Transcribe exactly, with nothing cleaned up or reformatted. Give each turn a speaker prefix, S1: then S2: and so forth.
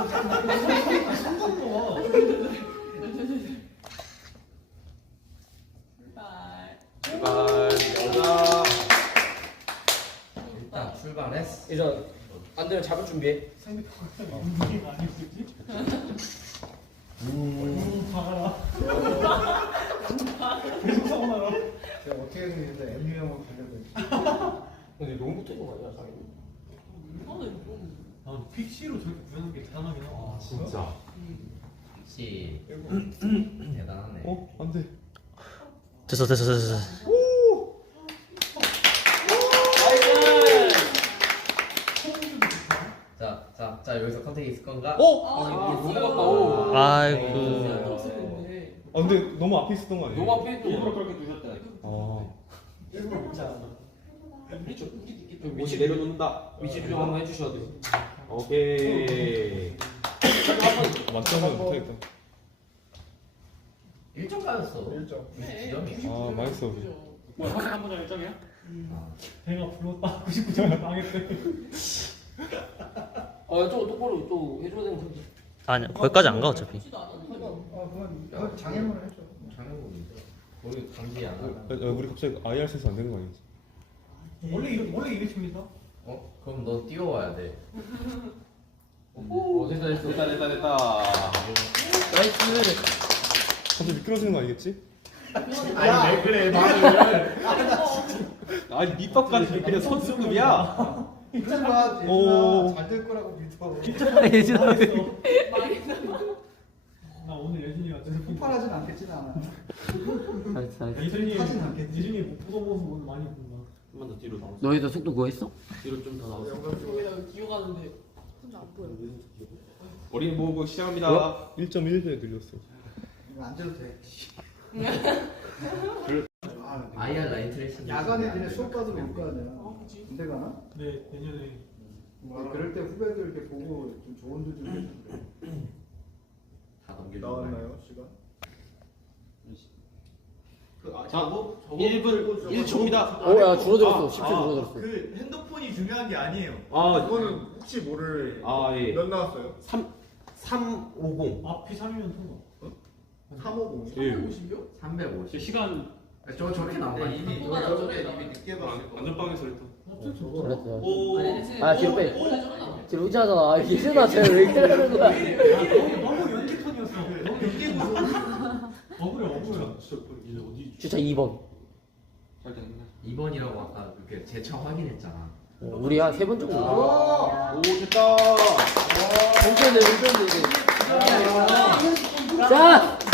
S1: 출발. 여자.
S2: 일단 출발했어.
S3: 이제 안 되면 잡을 준비해.
S4: 움직임 아닐 수 있지? 음, 박아라. 계속 사고 나라.
S5: 제가 어떻게든 이제 엠유형으로 가려고
S3: 근데 너무 붙어 있는 거 아니야, 자기?
S4: 아, 픽시로 저렇게 구현한 게 대단하긴 하다.
S1: 아 진짜.
S2: 역시 대단하네.
S1: 어? 안 돼.
S6: 됐어 됐어 됐어 됐어.
S2: 자, 자, 자 여기서 컨택이 있을 건가?
S1: 어?
S3: 아, 너무 가까워.
S6: 아이고.
S1: 아 근데 너무 앞에 있었던 거 아니에요?
S3: 너무 앞에 있는 거 그렇게 두셨다.
S1: 아.
S5: 일부러 못지 않아.
S3: 위치 내려놓는다. 위치 조정 한번 해주셔야 돼. 오케이.
S1: 만점은 못하겠다.
S2: 일 점 가졌어.
S5: 일 점.
S2: 지점이.
S1: 아 망했어.
S4: 뭐 사실 한 번에 일정이야?
S2: 아,
S4: 내가 불렀다 구십구 점을 당했대.
S3: 아, 저 똑바로 또 해줘야 되는 건데.
S6: 아니야 거기까지 안 가 어차피.
S5: 아 그건 그건 장애물을 했죠.
S2: 장애물인데. 거기 감지 안
S1: 어,
S2: 하나?
S1: 야, 우리 갑자기 아이알 센스 안 되는 거 아니지?
S4: 원래 이거 원래 이게 칩니다.
S2: 어? 그럼 너 뛰어와야 돼.
S3: 오, 됐다, 됐다, 됐다, 됐다, 됐다.
S6: 나이스.
S1: 갑자기 미끄러지는 거 아니겠지?
S5: 아니 왜 그래 말을.
S3: 아니, 밑밥까지 그냥 선수급이야.
S5: 있잖아.
S1: 오.
S5: 잘될 거라고 믿어.
S6: 예진아.
S4: 나 오늘 예준이가
S5: 그래서 폭발하진 않겠지 나.
S6: 잘했어 잘했어.
S4: 예준이
S5: 하진 않겠지.
S4: 예준이 못 보던 모습 오늘 많이 본다.
S3: 좀만 더 뒤로 나왔어.
S6: 너희도 속도 그거 했어?
S3: 뒤로 좀 더 나왔어.
S7: 기어가는데 혼자 안 보여.
S3: 어린이 모으고 시작합니다.
S1: 어? 일 점 일 배 늘렸어.
S5: 이거 앉아도 돼. 아,
S2: 아이알 라인 트레이싱.
S5: 야간에 그냥 수업 받으러 올 거 아니야.
S7: 아 그지.
S5: 군대 가나?
S4: 네, 내년에
S5: 뭐 그럴 때 후배들 이렇게 보고 좀 조언도 좀 해주는데.
S2: 다 넘겨준
S5: 나왔나요 시간?
S3: 자, 일 분 일 초입니다.
S6: 오 야 줄어들었어. 십 초 줄어들었어.
S8: 그 핸드폰이 중요한 게 아니에요.
S3: 아,
S8: 그거는 혹시 모를
S3: 아, 예.
S8: 몇 나왔어요?
S3: 삼, 삼오공.
S4: 앞이 삼이면 통과.
S8: 삼오공.
S3: 예.
S7: 오십이요?
S2: 삼백오십.
S3: 시간
S2: 저 저렇게 나온 거 아니야?
S8: 이미
S7: 누가
S8: 저거
S7: 저래?
S8: 이미 늦게 봤을 거.
S3: 안전빵에서 일단.
S6: 잘했어.
S3: 오.
S6: 아 뒤로 빼. 뒤로 의지하잖아. 아 예진아 쟤왜 이렇게 하는 거야?
S4: 너무 너무 연기 톤이었어. 너무 연기 무서워. 억울해 억울해.
S3: 이제 어디?
S6: 주차 이 번.
S3: 잘 됐네.
S2: 이 번이라고 아까 그렇게 재차 확인했잖아.
S6: 어, 우리 한 세 번 정도.
S3: 오, 됐다.
S6: 괜찮네 괜찮네 이제. 자